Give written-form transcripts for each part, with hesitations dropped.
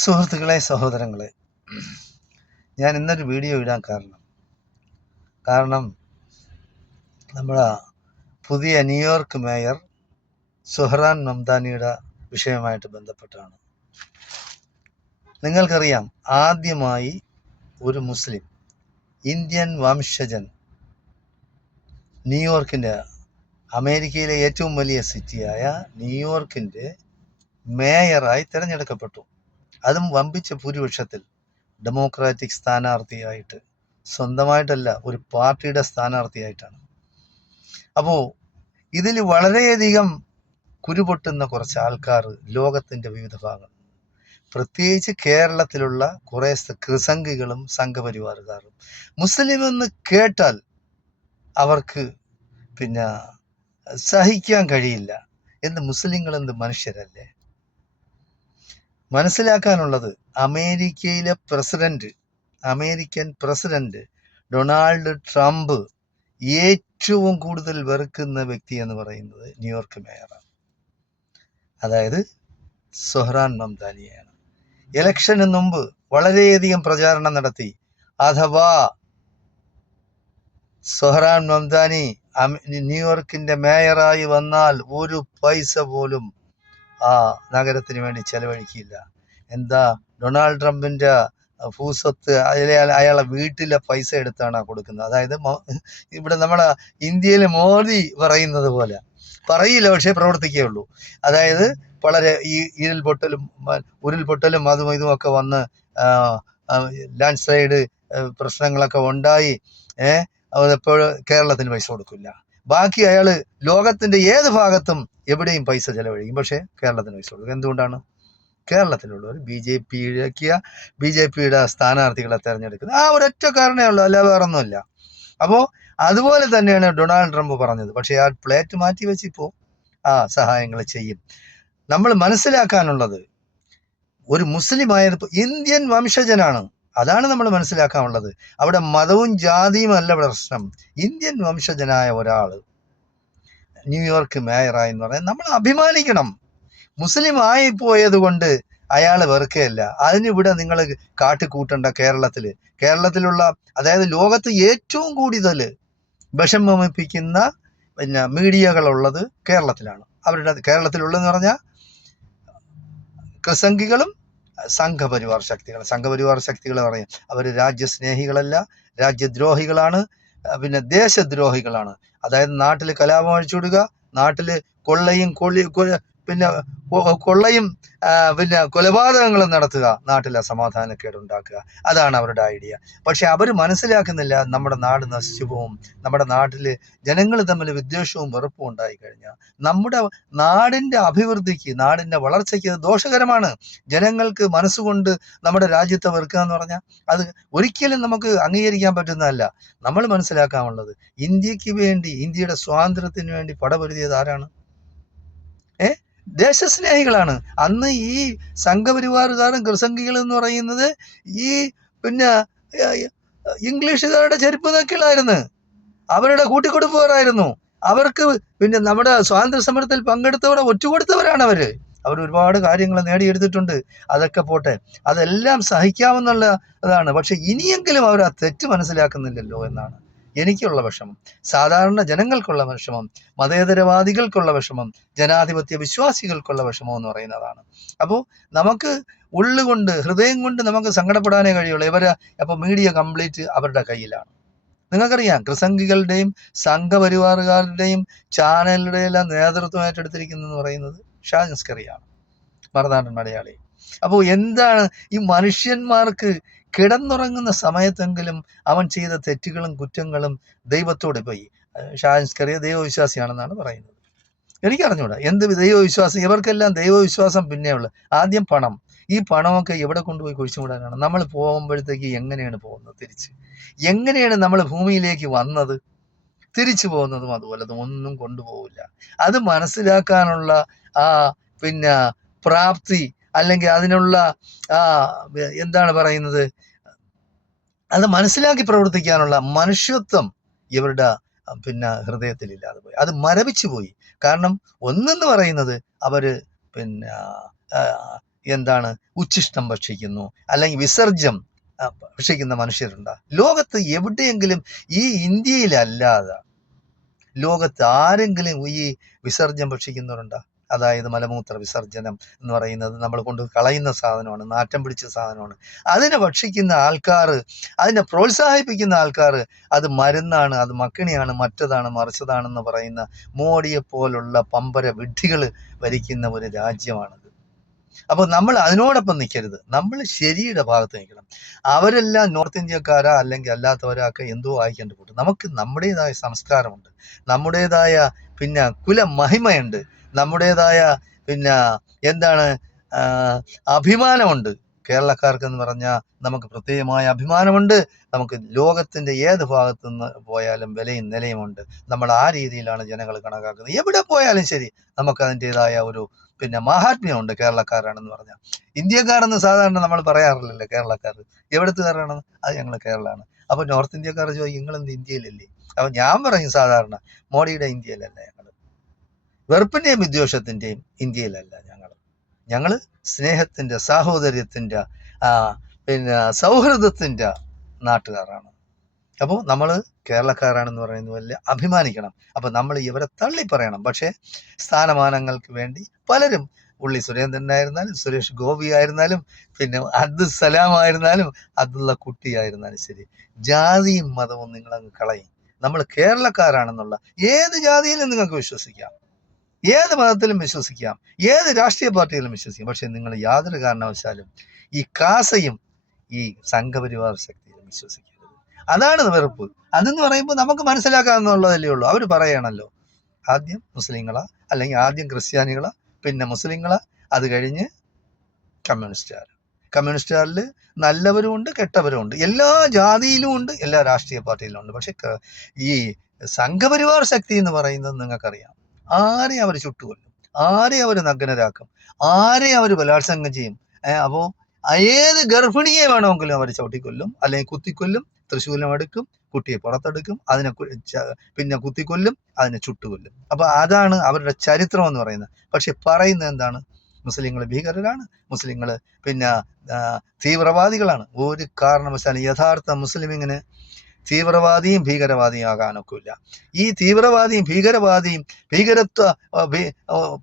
സുഹൃത്തുക്കളെ, സഹോദരങ്ങളെ, ഞാൻ ഇന്നൊരു വീഡിയോ ഇടാൻ കാരണം നമ്മുടെ പുതിയ ന്യൂയോർക്ക് മേയർ സുഹ്റാൻ മംദാനിയുടെ വിഷയമായിട്ട് ബന്ധപ്പെട്ടാണ്. നിങ്ങൾക്കറിയാം, ആദ്യമായി ഒരു മുസ്ലിം ഇന്ത്യൻ വംശജൻ ന്യൂയോർക്കിൻ്റെ, അമേരിക്കയിലെ ഏറ്റവും വലിയ സിറ്റിയായ ന്യൂയോർക്കിൻ്റെ മേയറായി തിരഞ്ഞെടുക്കപ്പെട്ടു. അതും വമ്പിച്ച ഭൂരിപക്ഷത്തിൽ, ഡെമോക്രാറ്റിക് സ്ഥാനാർത്ഥിയായിട്ട്, സ്വന്തമായിട്ടല്ല, ഒരു പാർട്ടിയുടെ സ്ഥാനാർത്ഥിയായിട്ടാണ്. അപ്പോൾ ഇതിൽ വളരെയധികം കുരുപൊട്ടുന്ന കുറച്ച് ആൾക്കാർ ലോകത്തിൻ്റെ വിവിധ ഭാഗങ്ങൾ, പ്രത്യേകിച്ച് കേരളത്തിലുള്ള കുറേ കൃസംഗികളും സംഘപരിവാറുകാരും, മുസ്ലിം എന്ന് കേട്ടാൽ അവർക്ക് പിന്നെ സഹിക്കാൻ കഴിയില്ല. എന്ത് മുസ്ലിങ്ങൾ എന്ത് മനുഷ്യരല്ലേ? മനസ്സിലാക്കാനുള്ളത്, അമേരിക്കൻ പ്രസിഡന്റ് ഡൊണാൾഡ് ട്രംപ് ഏറ്റവും കൂടുതൽ വെറുക്കുന്ന വ്യക്തി എന്ന് പറയുന്നത് ന്യൂയോർക്ക് മേയറാണ്, അതായത് സുഹ്റാൻ മംദാനിയാണ്. ഇലക്ഷന് മുമ്പ് വളരെയധികം പ്രചാരണം നടത്തി. അഥവാ സുഹ്റാൻ മംദാനി ന്യൂയോർക്കിന്റെ മേയറായി വന്നാൽ ഒരു പൈസ പോലും ആ നഗരത്തിന് വേണ്ടി ചെലവഴിക്കില്ല. എന്താ, ഡൊണാൾഡ് ട്രംപിന്റെ ഭൂസ്വത്ത് അയാളെ വീട്ടിലെ പൈസ എടുത്താണ് കൊടുക്കുന്നത്. അതായത് ഇവിടെ നമ്മുടെ ഇന്ത്യയിൽ മോദി പറയുന്നത് പോലെ പറയില്ല, പക്ഷേ പ്രവർത്തിക്കുകയുള്ളൂ. അതായത് വളരെ ഈ ഉരുൾപൊട്ടലും അതും ഇതുമൊക്കെ വന്ന് ലാൻഡ് സ്ലൈഡ് പ്രശ്നങ്ങളൊക്കെ ഉണ്ടായി. അതെപ്പോഴും കേരളത്തിന് പൈസ കൊടുക്കില്ല. ബാക്കി അയാൾ ലോകത്തിന്റെ ഏത് ഭാഗത്തും എവിടെയും പൈസ ചെലവഴിക്കും, പക്ഷേ കേരളത്തിന് പൈസ കൊടുക്കും. എന്തുകൊണ്ടാണ്? കേരളത്തിലുള്ളവർ ബി ജെ പിയുടെ സ്ഥാനാർത്ഥികളെ തിരഞ്ഞെടുക്കുന്നത്. ആ ഒരൊറ്റ കാരണമേ ഉള്ളൂ, അല്ല വേറൊന്നുമില്ല. അപ്പോൾ അതുപോലെ തന്നെയാണ് ഡൊണാൾഡ് ട്രംപ് പറഞ്ഞത്. പക്ഷേ ആ പ്ലേറ്റ് മാറ്റി വെച്ചിപ്പോൾ ആ സഹായങ്ങൾ ചെയ്യും. നമ്മൾ മനസ്സിലാക്കാനുള്ളത്, ഒരു മുസ്ലിം ആയപ്പോൾ ഇന്ത്യൻ വംശജനാണ്, അതാണ് നമ്മൾ മനസ്സിലാക്കാനുള്ളത്. അവിടെ മതവും ജാതിയും അല്ല പ്രശ്നം. ഇന്ത്യൻ വംശജനായ ഒരാൾ ന്യൂയോർക്ക് മേയറായി എന്ന് പറയാൻ നമ്മൾ അഭിമാനിക്കണം. മുസ്ലിം ആയിപ്പോയത് കൊണ്ട് അയാൾ വെറുക്കുകയല്ല. അതിനിവിടെ നിങ്ങൾ കാട്ടിക്കൂട്ടണ്ട. കേരളത്തിലുള്ള, അതായത് ലോകത്ത് ഏറ്റവും കൂടുതൽ വിഷമിപ്പിക്കുന്ന മീഡിയകളുള്ളത് കേരളത്തിലാണ്. കേരളത്തിലുള്ളതെന്ന് പറഞ്ഞാൽ കൃസംഗികളും സംഘപരിവാർ ശക്തികൾ പറയും അവർ രാജ്യസ്നേഹികളല്ല, രാജ്യദ്രോഹികളാണ്, പിന്നെ ദേശദ്രോഹികളാണ്. അതായത് നാട്ടിൽ കലാപം അഴിച്ചുവിടുക, നാട്ടിൽ കൊള്ളയും കൊലപാതകങ്ങളും നടത്തുക, നാട്ടിലെ സമാധാനക്കേടുണ്ടാക്കുക, അതാണ് അവരുടെ ഐഡിയ. പക്ഷെ അവർ മനസ്സിലാക്കുന്നില്ല, നമ്മുടെ നാട് നശിച്ചു പോവും. നമ്മുടെ നാട്ടിൽ ജനങ്ങൾ തമ്മിൽ വിദ്വേഷവും വെറുപ്പും ഉണ്ടായി കഴിഞ്ഞാൽ നമ്മുടെ നാടിൻ്റെ അഭിവൃദ്ധിക്ക്, നാടിൻ്റെ വളർച്ചയ്ക്ക് അത് ദോഷകരമാണ്. ജനങ്ങൾക്ക് മനസ്സുകൊണ്ട് നമ്മുടെ രാജ്യത്തെ വെറുക്കുക എന്ന് പറഞ്ഞാൽ അത് ഒരിക്കലും നമുക്ക് അംഗീകരിക്കാൻ പറ്റുന്നതല്ല. നമ്മൾ മനസ്സിലാക്കാനുള്ളത്, ഇന്ത്യക്ക് വേണ്ടി, ഇന്ത്യയുടെ സ്വാതന്ത്ര്യത്തിന് വേണ്ടി പടപൊരുതിയത് ആരാണ്? ദേശസ്നേഹികളാണ്. അന്ന് ഈ സംഘപരിവാറുകാരും കൃസംഗികളും എന്ന് പറയുന്നത് ഈ ഇംഗ്ലീഷുകാരുടെ ചെരുപ്പ് നോക്കികളായിരുന്നു, അവരുടെ കൂട്ടിക്കൊടുപ്പുകാരായിരുന്നു. അവർക്ക് നമ്മുടെ സ്വാതന്ത്ര്യ സമരത്തിൽ പങ്കെടുത്തവരെ ഒറ്റുകൊടുത്തവരാണ് അവർ ഒരുപാട് കാര്യങ്ങൾ നേടിയെടുത്തിട്ടുണ്ട്. അതൊക്കെ പോട്ടെ, അതെല്ലാം സഹിക്കാമെന്നുള്ളതാണ്. പക്ഷെ ഇനിയെങ്കിലും അവർ ആ തെറ്റ് മനസ്സിലാക്കുന്നില്ലല്ലോ എന്നാണ് എനിക്കുള്ള വിഷമം, സാധാരണ ജനങ്ങൾക്കുള്ള വിഷമം, മതേതരവാദികൾക്കുള്ള വിഷമം, ജനാധിപത്യ വിശ്വാസികൾക്കുള്ള വിഷമം എന്ന് പറയുന്നതാണ്. അപ്പോൾ നമുക്ക് ഉള്ളുകൊണ്ട്, ഹൃദയം കൊണ്ട് നമുക്ക് സങ്കടപ്പെടാനേ കഴിയുള്ളൂ. അപ്പോൾ മീഡിയ കംപ്ലീറ്റ് അവരുടെ കയ്യിലാണ്. നിങ്ങൾക്കറിയാം, കൃസംഗികളുടെയും സംഘപരിവാറുകാരുടെയും ചാനലുടെ എല്ലാം നേതൃത്വം ഏറ്റെടുത്തിരിക്കുന്നതെന്ന് പറയുന്നത് ഷാജൻ സ്കറിയാണ്, മറുനാടൻ മലയാളി. അപ്പോൾ എന്താണ് ഈ മനുഷ്യന്മാർക്ക് കിടന്നുറങ്ങുന്ന സമയത്തെങ്കിലും അവൻ ചെയ്ത തെറ്റുകളും കുറ്റങ്ങളും ദൈവത്തോട് പോയി. ഷാജൻ സ്കറിയ ദൈവവിശ്വാസിയാണെന്നാണ് പറയുന്നത്. എനിക്കറിഞ്ഞൂടാ എന്ത് ദൈവവിശ്വാസം. ഇവർക്കെല്ലാം ദൈവവിശ്വാസം പിന്നെയുള്ളു. ആദ്യം പണം. ഈ പണമൊക്കെ എവിടെ കൊണ്ടുപോയി കുഴിച്ചുകൂടാനാണ്? നമ്മൾ പോകുമ്പോഴത്തേക്ക് എങ്ങനെയാണ് പോകുന്നത്? എങ്ങനെയാണ് നമ്മൾ ഭൂമിയിലേക്ക് വന്നത്? തിരിച്ചു പോകുന്നതും അതുപോലെ ഒന്നും കൊണ്ടുപോകില്ല. അത് മനസ്സിലാക്കാനുള്ള ആ പ്രാപ്തി, അല്ലെങ്കിൽ അതിനുള്ള എന്താണ് പറയുന്നത്, അത് മനസ്സിലാക്കി പ്രവർത്തിക്കാനുള്ള മനുഷ്യത്വം ഇവരുടെ ഹൃദയത്തിലില്ലാതെ പോയി. അത് മരവിച്ചു പോയി. കാരണം ഒന്നെന്ന് പറയുന്നത്, അവര് എന്താണ് ഉച്ഛിഷ്ടം ഭക്ഷിക്കുന്നു, അല്ലെങ്കിൽ വിസർജ്യം ഭക്ഷിക്കുന്ന മനുഷ്യരുണ്ട്. ലോകത്ത് എവിടെയെങ്കിലും ഈ ഇന്ത്യയിലല്ലാതെ ലോകത്ത് ആരെങ്കിലും ഈ വിസർജ്യം ഭക്ഷിക്കുന്നവരുണ്ടോ? അതായത് മലമൂത്ര വിസർജനം എന്ന് പറയുന്നത് നമ്മൾ കൊണ്ട് കളയുന്ന സാധനമാണ്, നാറ്റം പിടിച്ച സാധനമാണ്. അതിനെ ഭക്ഷിക്കുന്ന ആൾക്കാർ, അതിനെ പ്രോത്സാഹിപ്പിക്കുന്ന ആൾക്കാർ അത് മരുന്നാണ്, അത് മക്കിണിയാണ്, മറ്റതാണ് മറിച്ചതാണെന്ന് പറയുന്ന മോഡിയെ പോലുള്ള പമ്പര വിഡ്ഢികൾ ഭരിക്കുന്ന ഒരു രാജ്യമാണത്. അപ്പോൾ നമ്മൾ അതിനോടൊപ്പം നിൽക്കരുത്, നമ്മൾ ശരിയുടെ ഭാഗത്ത് നിൽക്കണം. അവരെല്ലാം നോർത്ത് ഇന്ത്യക്കാരാ അല്ലെങ്കിൽ അല്ലാത്തവരൊക്കെ എന്തോ ആയിക്കൊണ്ട് പോട്ടെ, നമുക്ക് നമ്മുടേതായ സംസ്കാരമുണ്ട്, നമ്മുടേതായ പിന്നെ കുലമഹിമയുണ്ട്, നമ്മുടേതായ പിന്നെ എന്താണ് അഭിമാനമുണ്ട്. കേരളക്കാർക്കെന്ന് പറഞ്ഞാൽ നമുക്ക് പ്രത്യേകമായ അഭിമാനമുണ്ട്. നമുക്ക് ലോകത്തിൻ്റെ ഏത് ഭാഗത്തു നിന്ന് പോയാലും വിലയും നിലയുമുണ്ട്. നമ്മൾ ആ രീതിയിലാണ് ജനങ്ങൾ കണക്കാക്കുന്നത്. എവിടെ പോയാലും ശരി നമുക്ക് അതിൻ്റെതായ ഒരു പിന്നെ മഹാത്മ്യമുണ്ട് കേരളക്കാരാണെന്ന് പറഞ്ഞാൽ. ഇന്ത്യക്കാരെന്ന് സാധാരണ നമ്മൾ പറയാറില്ലല്ലോ കേരളക്കാർ. എവിടത്തുകാരാണെന്ന്? അത് ഞങ്ങൾ കേരളമാണ്. അപ്പോൾ നോർത്ത് ഇന്ത്യക്കാർ ചോദിക്കും നിങ്ങളെന്ത് ഇന്ത്യയിലല്ലേ? അപ്പോൾ ഞാൻ പറയും സാധാരണ മോഡിയുടെ ഇന്ത്യയിലല്ല ഞങ്ങൾ, വെറുപ്പിൻ്റെയും വിദ്വേഷത്തിൻ്റെയും ഇന്ത്യയിലല്ല ഞങ്ങൾ സ്നേഹത്തിൻ്റെ, സാഹോദര്യത്തിൻ്റെ, പിന്നെ സൗഹൃദത്തിൻ്റെ നാട്ടുകാരാണ്. അപ്പോൾ നമ്മൾ കേരളക്കാരാണെന്ന് പറയുന്നത് വലിയ അഭിമാനിക്കണം. അപ്പോൾ നമ്മൾ ഇവരെ തള്ളി പറയണം. പക്ഷേ സ്ഥാനമാനങ്ങൾക്ക് വേണ്ടി പലരും, ഉള്ളി സുരേന്ദ്രനായിരുന്നാലും സുരേഷ് ഗോപി ആയിരുന്നാലും പിന്നെ അബ്ദുൽ സലാം ആയിരുന്നാലും അബ്ദുള്ള കുട്ടി ആയിരുന്നാലും ശരി, ജാതിയും മതവും നിങ്ങളങ്ങ് കളയും. നമ്മൾ കേരളക്കാരാണെന്നുള്ള ഏത് ജാതിയിലും നിങ്ങൾക്ക് വിശ്വസിക്കാം, ഏത് മതത്തിലും വിശ്വസിക്കാം, ഏത് രാഷ്ട്രീയ പാർട്ടിയിലും വിശ്വസിക്കാം. പക്ഷെ നിങ്ങൾ യാതൊരു കാരണവശാലും ഈ കാസയും ഈ സംഘപരിവാർ ശക്തിയിലും വിശ്വസിക്കരുത്. അതാണ് വെറുപ്പ്. അതെന്ന് പറയുമ്പോൾ നമുക്ക് മനസ്സിലാക്കാവുന്നതല്ലേ ഉള്ളൂ. അവർ പറയണല്ലോ ആദ്യം മുസ്ലിങ്ങളാ, അല്ലെങ്കിൽ ആദ്യം ക്രിസ്ത്യാനികളാ, പിന്നെ മുസ്ലിങ്ങളാ, അത് കഴിഞ്ഞ് കമ്മ്യൂണിസ്റ്റുകാർ. കമ്മ്യൂണിസ്റ്റുകാരിൽ നല്ലവരും ഉണ്ട്, കെട്ടവരും ഉണ്ട്, എല്ലാ ജാതിയിലും ഉണ്ട്, എല്ലാ രാഷ്ട്രീയ പാർട്ടിയിലും ഉണ്ട്. പക്ഷെ ഈ സംഘപരിവാർ ശക്തി എന്ന് പറയുന്നത് നിങ്ങൾക്കറിയാം, ആരെയും അവർ ചുട്ടുകൊല്ലും, ആരെയും അവർ നഗ്നരാക്കും, ആരെയും അവർ ബലാത്സംഗം ചെയ്യും. അപ്പോൾ ഏത് ഗർഭിണിയെ വേണമെങ്കിലും അവർ ചവിട്ടിക്കൊല്ലും, അല്ലെങ്കിൽ കുത്തിക്കൊല്ലും, തൃശ്ശൂലം എടുക്കും, കുട്ടിയെ പുറത്തെടുക്കും, അതിനെ പിന്നെ കുത്തിക്കൊല്ലും, അതിനെ ചുട്ടുകൊല്ലും. അപ്പോൾ അതാണ് അവരുടെ ചരിത്രം എന്ന് പറയുന്നത്. പക്ഷെ പറയുന്നത് എന്താണ്? മുസ്ലിങ്ങൾ ഭീകരരാണ്, മുസ്ലിങ്ങൾ പിന്നെ തീവ്രവാദികളാണ്. ഒരു കാരണവശാലും യഥാർത്ഥ മുസ്ലിമിങ്ങിന് തീവ്രവാദിയും ഭീകരവാദിയും ആകാനൊക്കില്ല. ഈ തീവ്രവാദിയും ഭീകരവാദിയും ഭീകരത്വ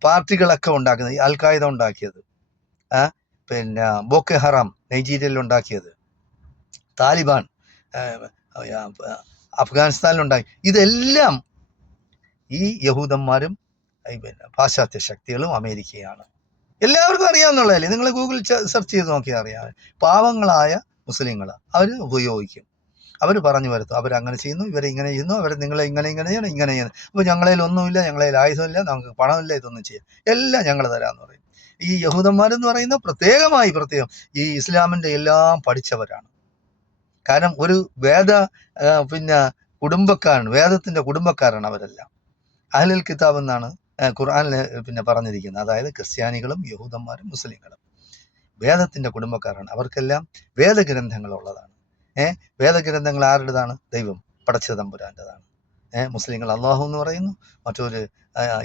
പാർട്ടികളൊക്കെ ഉണ്ടാക്കുന്നത്, അൽ ഖായ്ദ ഉണ്ടാക്കിയത്, പിന്നെ ബോക്കെ ഹറാം നൈജീരിയയിൽ ഉണ്ടാക്കിയത്, താലിബാൻ അഫ്ഗാനിസ്ഥാനിലുണ്ടാക്കി, ഇതെല്ലാം ഈ യഹൂദന്മാരും പിന്നെ പാശ്ചാത്യ ശക്തികളും അമേരിക്കയാണ്. എല്ലാവർക്കും അറിയാവുന്നതല്ലേ, നിങ്ങൾ ഗൂഗിൾ സെർച്ച് ചെയ്ത് നോക്കിയാൽ അറിയാം. പാവങ്ങളായ മുസ്ലിങ്ങൾ അവർ ഉപയോഗിക്കും, അവർ പറഞ്ഞു വരുത്തും, അവരങ്ങനെ ചെയ്യുന്നു, ഇവരെ ഇങ്ങനെ ചെയ്യുന്നു, അവർ നിങ്ങളെ ഇങ്ങനെ ചെയ്യണം, ഇങ്ങനെ ചെയ്യണം. അപ്പോൾ ഞങ്ങളതിൽ ഒന്നുമില്ല, ഞങ്ങളതിൽ ആയുധമില്ല, നമുക്ക് പണമില്ല, ഇതൊന്നും ചെയ്യാം, എല്ലാം ഞങ്ങൾ തരാമെന്ന് പറയും. ഈ യഹൂദന്മാരെന്ന് പറയുന്നത് പ്രത്യേകം ഈ ഇസ്ലാമിൻ്റെ എല്ലാം പഠിച്ചവരാണ്. കാരണം ഒരു പിന്നെ കുടുംബക്കാരാണ്, വേദത്തിൻ്റെ കുടുംബക്കാരാണ് അവരെല്ലാം. അഹ്ലുൽ കിതാബ് എന്നാണ് ഖുർആനിൽ പിന്നെ പറഞ്ഞിരിക്കുന്നത്. അതായത് ക്രിസ്ത്യാനികളും യഹൂദന്മാരും മുസ്ലിങ്ങളും വേദത്തിൻ്റെ കുടുംബക്കാരാണ്. അവർക്കെല്ലാം വേദഗ്രന്ഥങ്ങളുള്ളതാണ്. വേദഗ്രന്ഥങ്ങൾ ആരുടേതാണ്? ദൈവം പടച്ച തമ്പുരാൻ്റെതാണ്. മുസ്ലിങ്ങൾ അള്ളാഹു എന്ന് പറയുന്നു, മറ്റൊരു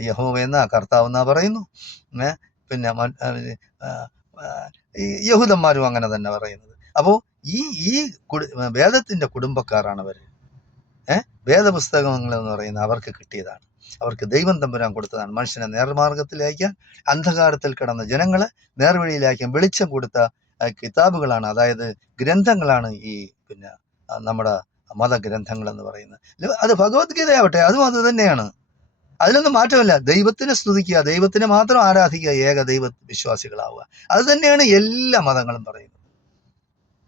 യഹോവ എന്ന കർത്താവ് എന്നാ പറയുന്നു. പിന്നെ യഹൂദന്മാരും അങ്ങനെ തന്നെ പറയുന്നത്. അപ്പോൾ ഈ വേദത്തിൻ്റെ കുടുംബക്കാരാണ് അവർ. വേദപുസ്തകങ്ങൾ എന്ന് പറയുന്നത് അവർക്ക് കിട്ടിയതാണ്, അവർക്ക് ദൈവം തമ്പുരാൻ കൊടുത്തതാണ്. മനുഷ്യനെ നേർമാർഗത്തിലയക്കാൻ, അന്ധകാരത്തിൽ കിടന്ന ജനങ്ങളെ നേർവഴിയിലയക്കാൻ വെളിച്ചം കൊടുത്ത കിതാബുകളാണ്, അതായത് ഗ്രന്ഥങ്ങളാണ് ഈ പിന്നെ നമ്മുടെ മതഗ്രന്ഥങ്ങൾ എന്ന് പറയുന്നത്. അത് ഭഗവത്ഗീതയാവട്ടെ, അതും അത് തന്നെയാണ്, അതിലൊന്നും മാറ്റമില്ല. ദൈവത്തിനെ സ്തുതിക്കുക, ദൈവത്തിനെ മാത്രം ആരാധിക്കുക, ഏക ദൈവ വിശ്വാസികളാവുക, അത് തന്നെയാണ് എല്ലാ മതങ്ങളും പറയുന്നത്.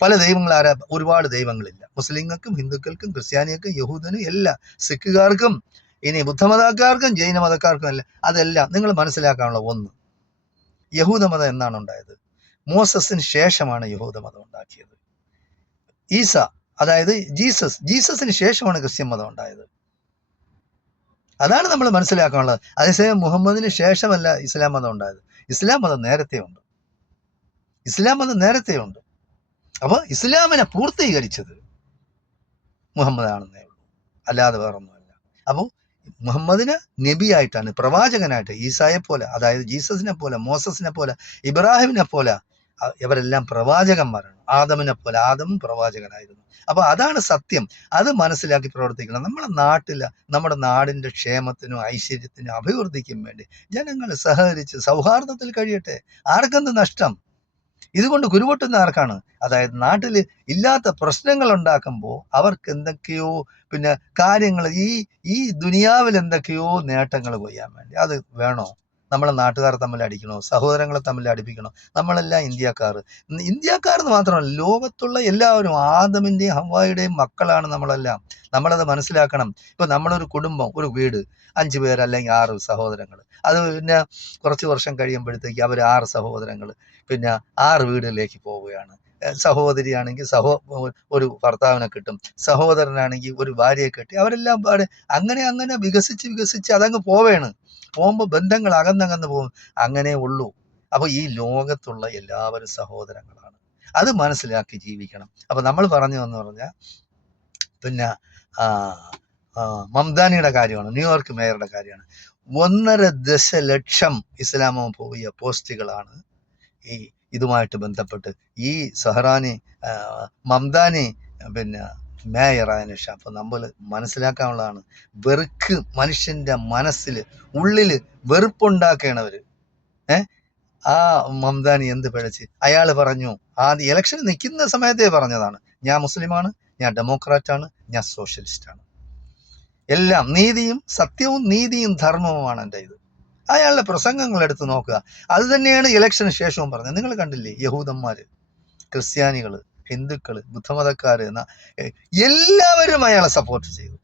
പല ദൈവങ്ങൾ ഒരുപാട് ദൈവങ്ങളില്ല. മുസ്ലിങ്ങൾക്കും ഹിന്ദുക്കൾക്കും ക്രിസ്ത്യാനികൾക്കും യഹൂദനും എല്ലാം, സിഖുകാർക്കും ഇനി ബുദ്ധമതക്കാർക്കും ജൈന മതക്കാർക്കും എല്ലാം. അതെല്ലാം നിങ്ങൾ മനസ്സിലാക്കാനുള്ള ഒന്ന്, യഹൂദമതം എന്നാണ് ഉണ്ടായത്? മോസസിന് ശേഷമാണ് യഹൂദമതം ഉണ്ടാക്കിയത്. ഈസ, അതായത് ജീസസിന് ശേഷമാണ് ക്രിസ്ത്യൻ മതം ഉണ്ടായത്. അതാണ് നമ്മൾ മനസ്സിലാക്കാനുള്ളത്. അതേസമയം മുഹമ്മദിന് ശേഷമല്ല ഇസ്ലാം മതം ഉണ്ടായത്. ഇസ്ലാം മതം നേരത്തെ ഉണ്ട്. അപ്പോൾ ഇസ്ലാമിനെ പൂർത്തീകരിച്ചത് മുഹമ്മദാണെന്നേ ഉള്ളൂ, അല്ലാതെ വേറൊന്നുമല്ല. അപ്പോൾ മുഹമ്മദിന് നബിയായിട്ടാണ്, പ്രവാചകനായിട്ട്, ഈസായെ പോലെ, അതായത് ജീസസിനെ പോലെ, മോസസിനെ പോലെ, ഇബ്രാഹിമിനെ പോലെ ഇവരെല്ലാം പ്രവാചകന്മാരാണ്. ആദമിനെ പോലെ ആദമും പ്രവാചകനായിരുന്നു. അപ്പൊ അതാണ് സത്യം. അത് മനസ്സിലാക്കി പ്രവർത്തിക്കണം. നമ്മുടെ നാടിന്റെ ക്ഷേമത്തിനും ഐശ്വര്യത്തിനും അഭിവൃദ്ധിക്കും വേണ്ടി ജനങ്ങൾ സഹകരിച്ച് സൗഹാർദ്ദത്തിൽ കഴിയട്ടെ. ആർക്കെന്ത് നഷ്ടം? ഇതുകൊണ്ട് കുരുപൊട്ടുന്ന ആർക്കാണ്? അതായത് നാട്ടിൽ ഇല്ലാത്ത പ്രശ്നങ്ങൾ ഉണ്ടാക്കുമ്പോൾ അവർക്ക് എന്തൊക്കെയോ കാര്യങ്ങൾ ഈ ദുനിയാവിൽ എന്തൊക്കെയോ നേട്ടങ്ങൾ കൊയ്യാൻ വേണ്ടി. അത് വേണോ? നമ്മളെ നാട്ടുകാർ തമ്മിൽ അടിക്കണോ? സഹോദരങ്ങളെ തമ്മിൽ അടുപ്പിക്കണോ? നമ്മളെല്ലാം ഇന്ത്യക്കാരെന്ന് മാത്രമല്ല, ലോകത്തുള്ള എല്ലാവരും ആദമിന്റെയും ഹവ്വായുടെയും മക്കളാണ് നമ്മളെല്ലാം. നമ്മളത് മനസ്സിലാക്കണം. ഇപ്പൊ നമ്മളൊരു കുടുംബം, ഒരു വീട്, 5 പേര് അല്ലെങ്കിൽ 6 സഹോദരങ്ങൾ. അത് കുറച്ച് വർഷം കഴിയുമ്പോഴത്തേക്ക് അവർ 6 സഹോദരങ്ങൾ 6 വീടുകളിലേക്ക് പോവുകയാണ്. സഹോദരിയാണെങ്കിൽ ഒരു ഭർത്താവിനെ കിട്ടും, സഹോദരനാണെങ്കിൽ ഒരു ഭാര്യയെ കിട്ടി, അവരെല്ലാം അങ്ങനെ വികസിച്ച് അതങ്ങ് പോകുമ്പോൾ ബന്ധങ്ങൾ അകന്നകന്ന് പോകും. അങ്ങനെ ഉള്ളൂ. അപ്പൊ ഈ ലോകത്തുള്ള എല്ലാവരും സഹോദരങ്ങളാണ്. അത് മനസ്സിലാക്കി ജീവിക്കണം. അപ്പൊ നമ്മൾ പറഞ്ഞതെന്ന് പറഞ്ഞാൽ മംദാനിയുടെ കാര്യമാണ്, ന്യൂയോർക്ക് മേയറുടെ കാര്യമാണ്. 1.5 ദശലക്ഷം ഇസ്ലാമോഫോബിയ പോസ്റ്റുകളാണ് ഇതുമായിട്ട് ബന്ധപ്പെട്ട് ഈ സഹറാനി മംദാനി മേയറായതിനു ശേഷം. അപ്പൊ നമ്മൾ മനസ്സിലാക്കാനുള്ളതാണ്, മനുഷ്യന്റെ മനസ്സിൽ ഉള്ളിൽ വെറുപ്പുണ്ടാക്കണവര്. ആ മംദാനി എന്ത് പിഴച്ച്? അയാൾ പറഞ്ഞു, ആദ്യം ഇലക്ഷൻ നിൽക്കുന്ന സമയത്തേ പറഞ്ഞതാണ്, ഞാൻ മുസ്ലിമാണ്, ഞാൻ ഡെമോക്രാറ്റാണ്, ഞാൻ സോഷ്യലിസ്റ്റാണ്, എല്ലാം സത്യവും നീതിയും ധർമ്മവുമാണ് എൻ്റെ ഇത്. അയാളുടെ പ്രസംഗങ്ങൾ എടുത്ത് നോക്കുക. അത് തന്നെയാണ് ഇലക്ഷന് ശേഷവും പറഞ്ഞത്. നിങ്ങൾ കണ്ടില്ലേ, യഹൂദന്മാര്, ക്രിസ്ത്യാനികള്, ഹിന്ദുക്കള്, ബുദ്ധമതക്കാര് എല്ലാവരും അയാളെ സപ്പോർട്ട് ചെയ്തു.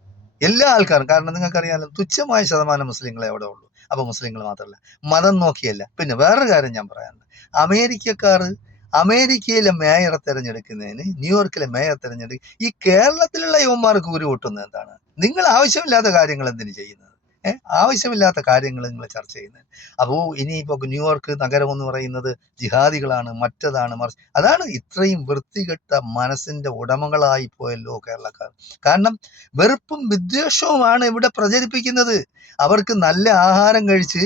എല്ലാ ആൾക്കാരും. കാരണം നിങ്ങൾക്കറിയാമല്ലോ, തുച്ഛമായ ശതമാനം മുസ്ലിങ്ങളെ അവിടെ ഉള്ളൂ. അപ്പൊ മുസ്ലിങ്ങൾ മാത്രമല്ല, മതം നോക്കിയല്ല. വേറൊരു കാര്യം ഞാൻ പറയാനുണ്ട്. അമേരിക്കയിലെ മേയറെ തെരഞ്ഞെടുക്കുന്നതിന്, ന്യൂയോർക്കിലെ മേയർ തെരഞ്ഞെടുക്കുക, ഈ കേരളത്തിലുള്ള യുവന്മാർക്ക് ഉരു പൊട്ടുന്നത് എന്താണ്? നിങ്ങൾ ആവശ്യമില്ലാത്ത കാര്യങ്ങൾ എന്തിനു ചെയ്യുന്നത്? ആവശ്യമില്ലാത്ത കാര്യങ്ങൾ നിങ്ങൾ ചർച്ച ചെയ്യുന്നത്. അപ്പോൾ ഇനിയിപ്പോൾ ന്യൂയോർക്ക് നഗരം എന്ന് പറയുന്നത് ജിഹാദികളാണ്, മറ്റതാണ്, മറിച്ച് അതാണ്. ഇത്രയും വൃത്തികെട്ട മനസ്സിന്റെ ഉടമകളായി പോയല്ലോ കേരളക്കാർ. കാരണം വെറുപ്പും വിദ്വേഷവുമാണ് ഇവിടെ പ്രചരിപ്പിക്കുന്നത്. അവർക്ക് നല്ല ആഹാരം കഴിച്ച്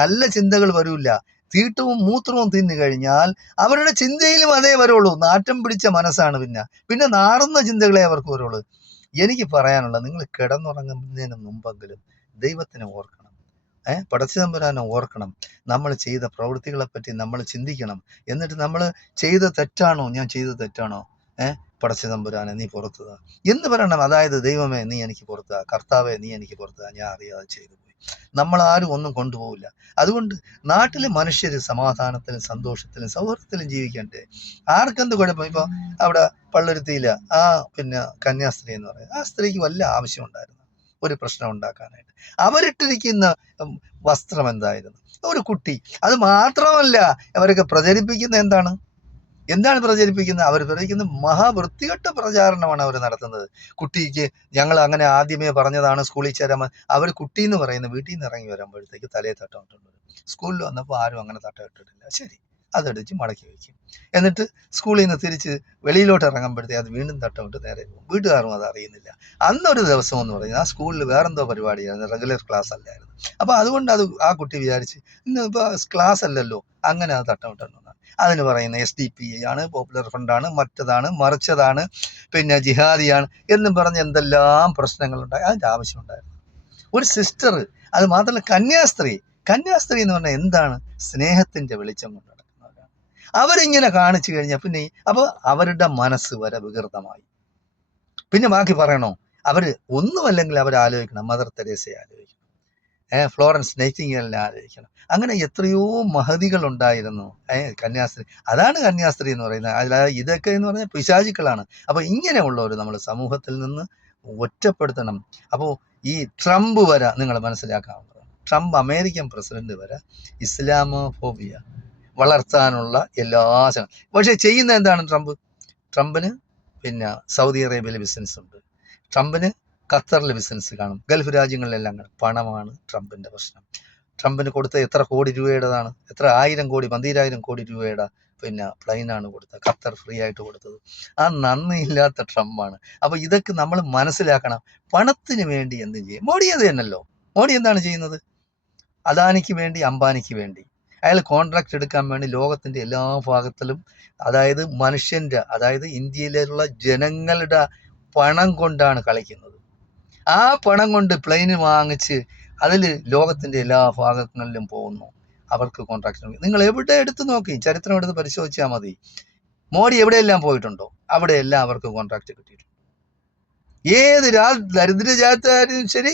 നല്ല ചിന്തകൾ വരില്ല. തീട്ടവും മൂത്രവും തിന്നു കഴിഞ്ഞാൽ അവരുടെ ചിന്തയിലും അതേ വരുള്ളൂ. നാറ്റം പിടിച്ച മനസ്സാണ്. പിന്നെ നാറുന്ന ചിന്തകളെ അവർക്ക് വരുള്ളൂ. എനിക്ക് പറയാനുള്ളത്, നിങ്ങൾ കിടന്നുറങ്ങുന്നതിന് മുമ്പെങ്കിലും ദൈവത്തിനെ ഓർക്കണം, പടച്ചതമ്പുരാനെ ഓർക്കണം. നമ്മൾ ചെയ്ത പ്രവൃത്തികളെ പറ്റി നമ്മൾ ചിന്തിക്കണം. എന്നിട്ട് നമ്മൾ ചെയ്ത തെറ്റാണോ, ഞാൻ ചെയ്ത തെറ്റാണോ, പടച്ചതമ്പുരാനെ നീ പുറത്തുതാ എന്ന് പറയണം. അതായത് ദൈവമേ നീ എനിക്ക് പുറത്തുതാ, കർത്താവെ നീ എനിക്ക് പുറത്തുതാ, ഞാൻ അറിയാതെ ചെയ്തു പോയി. നമ്മളാരും ഒന്നും കൊണ്ടുപോകില്ല. അതുകൊണ്ട് നാട്ടിലെ മനുഷ്യര് സമാധാനത്തിലും സന്തോഷത്തിലും സൗഹൃദത്തിലും ജീവിക്കണ്ടേ. ആർക്കെന്ത് കുഴപ്പം? ഇപ്പൊ അവിടെ പള്ളുരുത്തിയില്ല കന്യാസ്ത്രീ എന്ന് പറയുന്നത്, ആ സ്ത്രീക്ക് വല്ല ആവശ്യം ഉണ്ടായിരുന്നു ഒരു പ്രശ്നം ഉണ്ടാക്കാനായിട്ട്? അവരിട്ടിരിക്കുന്ന വസ്ത്രം എന്തായിരുന്നു? ഒരു കുട്ടി. അത് മാത്രമല്ല, അവരൊക്കെ പ്രചരിപ്പിക്കുന്ന എന്താണ് പ്രചരിപ്പിക്കുന്നത്? അവർ പ്രചരിക്കുന്ന മഹാവൃത്തികെട്ട പ്രചാരണമാണ് അവർ നടത്തുന്നത്. കുട്ടിക്ക് ഞങ്ങൾ അങ്ങനെ ആദ്യമേ പറഞ്ഞതാണ് സ്കൂളിൽ ചേരാൻ. അവർ കുട്ടി എന്ന് പറയുന്ന വീട്ടിൽ നിന്ന് ഇറങ്ങി വരുമ്പോഴത്തേക്ക് തലയെ തട്ടമിട്ടുണ്ട് വരും. സ്കൂളിൽ വന്നപ്പോൾ ആരും അങ്ങനെ തട്ടമിട്ടിട്ടില്ല. ശരി, അതെടുത്ത് മടക്കി വയ്ക്കും. എന്നിട്ട് സ്കൂളിൽ നിന്ന് തിരിച്ച് വെളിയിലോട്ട് ഇറങ്ങുമ്പോഴത്തേക്ക് അത് വീണ്ടും തട്ടമിട്ട് നേരെ പോകും. വീട്ടുകാരും അത് അറിയുന്നില്ല. അന്നൊരു ദിവസം എന്ന് പറയുന്നത് ആ സ്കൂളിൽ വേറെന്തോ പരിപാടിയായിരുന്നു, റെഗുലർ ക്ലാസ് അല്ലായിരുന്നു. അപ്പൊ അതുകൊണ്ട് ആ കുട്ടി വിചാരിച്ച് ഇന്ന് ഇപ്പൊ ക്ലാസ് അല്ലല്ലോ, അങ്ങനെ അത് തട്ടമിട്ടെന്നാണ്. അതിന് പറയുന്ന SDP ആണ്, പോപ്പുലർ ഫ്രണ്ടാണ്, മറ്റതാണ്, മറിച്ചതാണ്, ജിഹാദിയാണ് എന്നും പറഞ്ഞ് എന്തെല്ലാം പ്രശ്നങ്ങളുണ്ടായി. അതിൻ്റെ ആവശ്യമുണ്ടായിരുന്നു. ഒരു സിസ്റ്റർ, അത് മാത്രമല്ല കന്യാസ്ത്രീ എന്ന് പറഞ്ഞാൽ എന്താണ്? സ്നേഹത്തിന്റെ വെളിച്ചം കൊണ്ട് നടക്കുന്നവരാണ്. അവരിങ്ങനെ കാണിച്ചു കഴിഞ്ഞാൽ അപ്പൊ അവരുടെ മനസ്സ് വരെ വികൃതമായി. ബാക്കി പറയണോ? ഒന്നുമല്ലെങ്കിൽ ആലോചിക്കണം, മദർ തെരേസയെ ആലോചിക്കണം, ഫ്ലോറൻസ് നൈറ്റിംഗേലിനെ ആലോചിക്കണം. അങ്ങനെ എത്രയോ മഹതികൾ ഉണ്ടായിരുന്നു കന്യാസ്ത്രീ. അതാണ് കന്യാസ്ത്രീ എന്ന് പറയുന്നത്. അല്ലാതെ ഇതൊക്കെ എന്ന് പറഞ്ഞാൽ പിശാചുക്കളാണ്. അപ്പൊ ഇങ്ങനെയുള്ളവർ നമ്മൾ സമൂഹത്തിൽ നിന്ന് ഒറ്റപ്പെടുത്തണം. അപ്പോൾ ഈ ട്രംപ് വരെ നിങ്ങൾ മനസ്സിലാക്കാവുന്നതാണ്. ട്രംപ് അമേരിക്കൻ പ്രസിഡന്റ് വരെ ഇസ്ലാമോഫോബിയ വളർത്താനുള്ള എല്ലാ ശ്രമം. പക്ഷെ ചെയ്യുന്ന എന്താണ് ട്രംപിന് സൗദി അറേബ്യയിൽ ബിസിനസ് ഉണ്ട്, ട്രംപിന് ഖത്തറിൽ ബിസിനസ് കാണും, ഗൾഫ് രാജ്യങ്ങളിലെല്ലാം കാണും. പണമാണ് ട്രംപിന്റെ പ്രശ്നം. ട്രംപിന് കൊടുത്ത എത്ര കോടി രൂപയുടേതാണ്? എത്ര 1000 കോടി 12,000 കോടി രൂപയുടെ പ്ലെയിനാണ് കൊടുത്തത്, ഖത്തർ ഫ്രീ ആയിട്ട് കൊടുത്തത്. ആ നന്ദിയില്ലാത്ത ട്രംപാണ്. അപ്പൊ ഇതൊക്കെ നമ്മൾ മനസ്സിലാക്കണം. പണത്തിന് വേണ്ടി എന്തും ചെയ്യും. മോഡി അത് തന്നെയല്ലോ. മോഡി എന്താണ് ചെയ്യുന്നത്? അദാനിക്ക് വേണ്ടി, അംബാനിക്ക് വേണ്ടി, അയാൾ കോൺട്രാക്ട് എടുക്കാൻ വേണ്ടി ലോകത്തിൻ്റെ എല്ലാ ഭാഗത്തിലും, അതായത് മനുഷ്യൻ്റെ, അതായത് ഇന്ത്യയിലുള്ള ജനങ്ങളുടെ പണം കൊണ്ടാണ് കളിക്കുന്നത്. ആ പണം കൊണ്ട് പ്ലെയിന് വാങ്ങിച്ച് അതിൽ ലോകത്തിൻ്റെ എല്ലാ ഭാഗങ്ങളിലും പോകുന്നു. അവർക്ക് കോൺട്രാക്ട്. നിങ്ങൾ എവിടെ എടുത്ത് നോക്കി, ചരിത്രം എടുത്ത് പരിശോധിച്ചാൽ മതി. മോഡി എവിടെയെല്ലാം പോയിട്ടുണ്ടോ അവിടെയെല്ലാം അവർക്ക് കോൺട്രാക്ട് കിട്ടിയിട്ടുണ്ട്. ഏത് ദരിദ്ര രാജ്യത്തായാലും ശരി,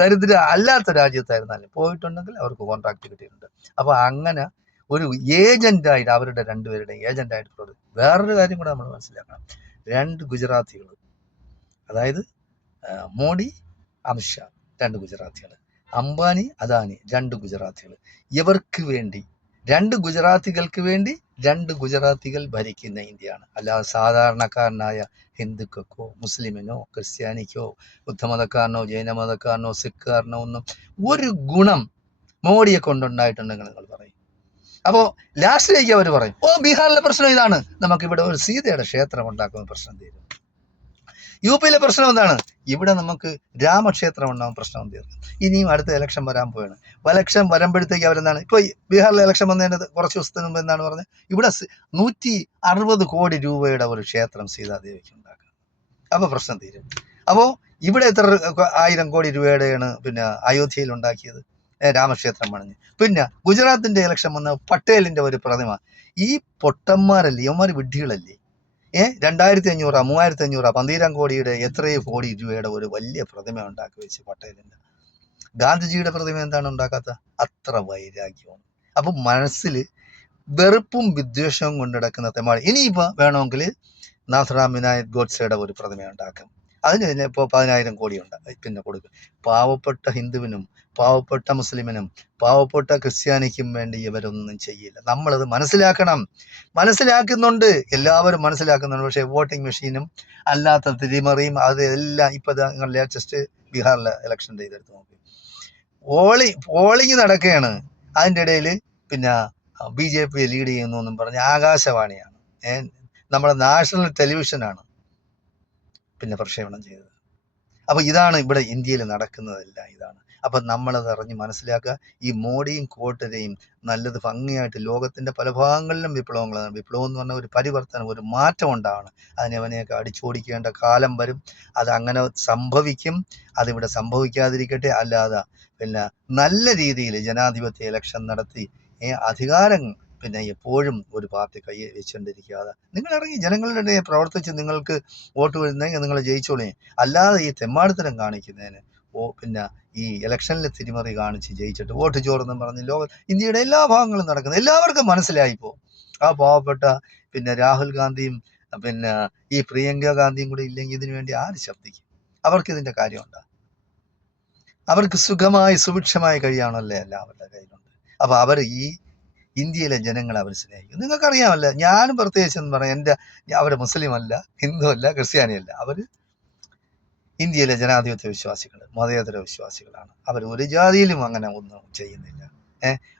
ദരിദ്ര അല്ലാത്ത രാജ്യത്തായിരുന്നാലും പോയിട്ടുണ്ടെങ്കിൽ അവർക്ക് കോൺട്രാക്ട് കിട്ടിയിട്ടുണ്ട്. അപ്പോൾ അങ്ങനെ ഒരു ഏജന്റായിട്ട്, അവരുടെ രണ്ടുപേരുടെയും ഏജന്റായിട്ട് പ്രവർത്തിക്കും. വേറൊരു കാര്യം കൂടെ നമ്മൾ മനസ്സിലാക്കണം. 2 ഗുജറാത്തികൾ, അതായത് മോഡി, അമിത്ഷാ 2 ഗുജറാത്തികൾ, അംബാനി, അദാനി 2 ഗുജറാത്തികൾ. ഇവർക്ക് വേണ്ടി 2 ഗുജറാത്തികൾക്ക് വേണ്ടി 2 ഗുജറാത്തികൾ ഭരിക്കുന്ന ഇന്ത്യയാണ്. അല്ലാതെ സാധാരണക്കാരനായ ഹിന്ദുക്കൾക്കോ മുസ്ലിമിനോ ക്രിസ്ത്യാനിക്കോ ബുദ്ധമതക്കാരനോ ജൈനമതക്കാരനോ സിഖുകാരനോ ഒന്നും ഒരു ഗുണം മോഡിയെ കൊണ്ടുണ്ടായിട്ടുണ്ടെങ്കിൽ നിങ്ങൾ പറയും. അപ്പോൾ ലാസ്റ്റിലേക്ക് അവർ പറയും, ബീഹാറിലെ പ്രശ്നം ഇതാണ്, നമുക്കിവിടെ ഒരു സീതയുടെ ക്ഷേത്രം ഉണ്ടാക്കുന്ന പ്രശ്നം തീരും. യു പിയിലെ പ്രശ്നം എന്താണ്, ഇവിടെ നമുക്ക് രാമക്ഷേത്രം ഉണ്ടാകും, പ്രശ്നം തീർക്കും. ഇനിയും അടുത്ത ഇലക്ഷൻ വരാൻ പോവാണ്. ഇലക്ഷൻ വരുമ്പോഴത്തേക്ക് അവരെന്താണ്, ഇപ്പോൾ ബീഹാറിലെ ഇലക്ഷൻ വന്നതിൻ്റെ കുറച്ച് ദിവസത്തിന് മുമ്പ് എന്താണ് പറഞ്ഞത്, ഇവിടെ 160 കോടി രൂപയുടെ ഒരു ക്ഷേത്രം സീതാദേവിക്ക് ഉണ്ടാക്കുക. അപ്പോൾ പ്രശ്നം തീരും. അപ്പോൾ ഇവിടെ എത്ര 1000 കോടി രൂപയുടെയാണ് പിന്നെ അയോധ്യയിൽ ഉണ്ടാക്കിയത്, രാമക്ഷേത്രം പണിഞ്ഞ്. പിന്നെ ഗുജറാത്തിൻ്റെ ഇലക്ഷൻ വന്ന പട്ടേലിൻ്റെ ഒരു പ്രതിമ. ഈ പൊട്ടന്മാരല്ലേ, ഇവന്മാർ വിഡ്ഢികളല്ലേ, 2500 3500 12 കോടിയുടെ എത്രയോ കോടി രൂപയുടെ ഒരു വലിയ പ്രതിമ ഉണ്ടാക്കി വെച്ച് പട്ടേലിൻ്റെ. ഗാന്ധിജിയുടെ പ്രതിമ എന്താണ് ഉണ്ടാക്കാത്ത, അത്ര വൈരാഗ്യമാണ്. അപ്പം മനസ്സിൽ വെറുപ്പും വിദ്വേഷവും കൊണ്ടിടക്കുന്ന തെമ്മാടി. ഇനിയിപ്പോൾ വേണമെങ്കിൽ നാഥറാം വിനായക് ഗോഡ്സെയുടെ ഒരു പ്രതിമ ഉണ്ടാക്കും, അതിന് തന്നെ ഇപ്പോൾ 10,000 കോടി പിന്നെ കൊടുക്കും. പാവപ്പെട്ട ഹിന്ദുവിനും പാവപ്പെട്ട മുസ്ലിമിനും പാവപ്പെട്ട ക്രിസ്ത്യാനിക്കും വേണ്ടി ഇവരൊന്നും ചെയ്യില്ല. നമ്മളത് മനസ്സിലാക്കുന്നുണ്ട്, എല്ലാവരും മനസ്സിലാക്കുന്നുണ്ട്. പക്ഷേ വോട്ടിംഗ് മെഷീനും അല്ലാത്ത തിരിമറിയും അതെല്ലാം ഇപ്പോൾ നിങ്ങൾ ലേറ്റസ്റ്റ് ബീഹാറിലെ ഇലക്ഷൻ്റെ ഇതെടുത്ത് നോക്കി, പോളിങ് നടക്കുകയാണ്. അതിൻ്റെ ഇടയിൽ പിന്നെ BJP ലീഡ് ചെയ്യുന്നു എന്നും പറഞ്ഞ് ആകാശവാണിയാണ്, നമ്മുടെ നാഷണൽ ടെലിവിഷനാണ് പിന്നെ പ്രക്ഷേപണം ചെയ്തത്. അപ്പോൾ ഇതാണ് ഇവിടെ ഇന്ത്യയിൽ നടക്കുന്നതെല്ലാം ഇതാണ്. അപ്പം നമ്മളത് അറിഞ്ഞ് മനസ്സിലാക്കുക. ഈ മോഡിയും കോട്ടരെയും നല്ലത് ഭംഗിയായിട്ട് ലോകത്തിൻ്റെ പല ഭാഗങ്ങളിലും വിപ്ലവങ്ങളാണ്. വിപ്ലവം എന്ന് പറഞ്ഞാൽ ഒരു പരിവർത്തനം, ഒരു മാറ്റം ഉണ്ടാവണം. അതിനവനെയൊക്കെ അടിച്ചോടിക്കേണ്ട കാലം വരും. അതങ്ങനെ സംഭവിക്കും. അതിവിടെ സംഭവിക്കാതിരിക്കട്ടെ. അല്ലാതെ പിന്നെ നല്ല രീതിയിൽ ജനാധിപത്യ ഇലക്ഷൻ നടത്തി അധികാരം പിന്നെ എപ്പോഴും ഒരു പാർട്ടി കൈ വെച്ചുകൊണ്ടിരിക്കാതെ നിങ്ങൾ ഇറങ്ങി ജനങ്ങളുടെ ഇടയിൽ പ്രവർത്തിച്ച് നിങ്ങൾക്ക് വോട്ട് വരുന്നെങ്കിൽ നിങ്ങൾ ജയിച്ചോളേ. അല്ലാതെ ഈ തെമ്മാടിത്തരം കാണിക്കുന്നതിന് പിന്നെ ഈ ഇലക്ഷനിൽ തിരിമറി കാണിച്ച് ജയിച്ചിട്ട് വോട്ട് ചോറെന്നും പറഞ്ഞ് ഇന്ത്യയുടെ എല്ലാ ഭാഗങ്ങളും നടക്കുന്നത് എല്ലാവർക്കും മനസ്സിലായിപ്പോൾ. ആ പാവപ്പെട്ട പിന്നെ രാഹുൽ ഗാന്ധിയും പിന്നെ ഈ പ്രിയങ്ക ഗാന്ധിയും കൂടെ ഇല്ലെങ്കിൽ ഇതിനു വേണ്ടി ആര് ശബ്ദിക്കും? അവർക്കിതിൻ്റെ കാര്യമുണ്ടോ? അവർക്ക് സുഖമായി സുഭിക്ഷമായി കഴിയാണല്ലേ എല്ലാവരുടെ കയ്യിലുണ്ട്. അപ്പോൾ അവർ ഈ ഇന്ത്യയിലെ ജനങ്ങളെ അവർ സ്നേഹിക്കും. നിങ്ങൾക്കറിയാമല്ലോ, ഞാനും പ്രത്യേകിച്ച് എന്ന് പറയാം, അവർ മുസ്ലിം അല്ല, ഹിന്ദു അല്ല, ക്രിസ്ത്യാനിയല്ല. അവർ ഇന്ത്യയിലെ ജനാധിപത്യ വിശ്വാസികൾ, മതേതര വിശ്വാസികളാണ്. അവർ ഒരു ജാതിയിലും അങ്ങനെ ഒന്നും ചെയ്യുന്നില്ല.